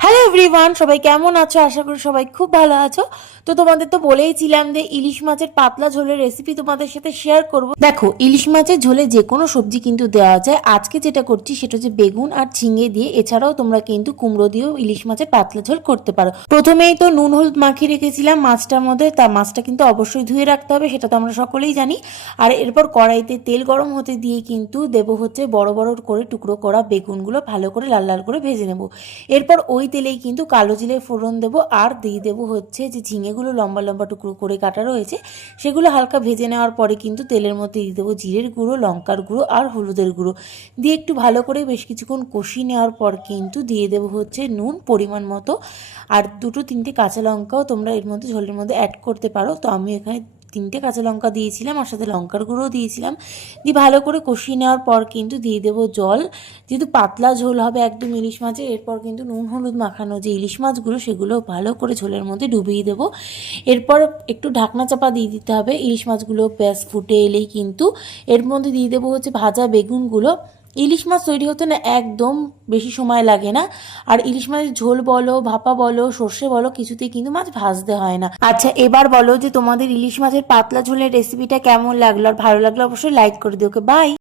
Hello everyone, সবাই কেমন আছো? আশা করি সবাই খুব ভালো আছো। তো তোমাদের তো বলেইছিলাম যে ইলিশ মাছের পাতলা ঝোলের রেসিপি তোমাদের সাথে শেয়ার করব। দেখো, ইলিশ মাছের ঝোলে যে কোনো সবজি কিন্তু দেওয়া যায়। আজকে যেটা করছি সেটা হচ্ছে বেগুন আর ঝিঙে দিয়ে। এছাড়াও তোমরা কিন্তু কুমড়ো দিয়েও ইলিশ মাছের পাতলা ঝোল করতে পারো। প্রথমেই তো নুন হলুদ মাখিয়ে রেখেছিলাম মাছটার মধ্যে। তা মাছটা কিন্তু অবশ্যই ধুয়ে রাখতে হবে, সেটা তো আমরা সকলেই জানি। আর এরপর কড়াইতে তেল গরম হতে দিয়ে কিন্তু দেবো হচ্ছে বড় বড় করে টুকরো করা বেগুনগুলো ভালো করে লাল লাল করে ভেজে নেব। এরপর ওই তেলেই কিন্তু কালো জিরে ফোড়ন দেবো আর দিয়ে দেবো হচ্ছে যে ঝিঙেগুলো লম্বা লম্বা টুকরো করে কাটা রয়েছে সেগুলো হালকা ভেজে নেওয়ার পরে কিন্তু তেলের মধ্যে দিয়ে দেবো জিরের গুঁড়ো, লঙ্কার গুঁড়ো আর হলুদের গুঁড়ো দিয়ে একটু ভালো করে বেশ কিছুক্ষণ কষিয়ে নেওয়ার পর কিন্তু দিয়ে দেবো হচ্ছে নুন পরিমাণ মতো। আর দুটো তিনটে কাঁচা লঙ্কাও তোমরা এর মধ্যে ঝোলের মধ্যে অ্যাড করতে পারো। তো আমি এখানে তিনটে কাঁচা লঙ্কা দিয়েছিলাম আর সাথে লঙ্কার গুঁড়োও দিয়েছিলাম। দিয়ে ভালো করে কষিয়ে নেওয়ার পর কিন্তু দিয়ে দেবো জল, যেহেতু পাতলা ঝোল হবে একদম ইলিশ মাছের। এরপর কিন্তু নুন হলুদ মাখানো যে ইলিশ মাছগুলো সেগুলো ভালো করে ঝোলের মধ্যে ডুবিয়ে দেবো। এরপর একটু ঢাকনা চাপা দিয়ে দিতে হবে। ইলিশ মাছগুলো ব্যাস ফুটে এলেই কিন্তু এর মধ্যে দিয়ে দেবো হচ্ছে ভাজা বেগুনগুলো। ইলিশ মাছ তৈরি হতে না একদম বেশি সময় লাগে না। আর ইলিশ মাছের ঝোল বলো, ভাপা বলো, সর্ষে বলো, কিছুতেই কিন্তু মাছ ভাজতে হয় না। আচ্ছা, এবার বলো যে তোমাদের ইলিশ মাছের পাতলা ঝোলের রেসিপিটা কেমন লাগলো? আর ভালো লাগলো অবশ্যই লাইক করে দিও। ওকে, বাই।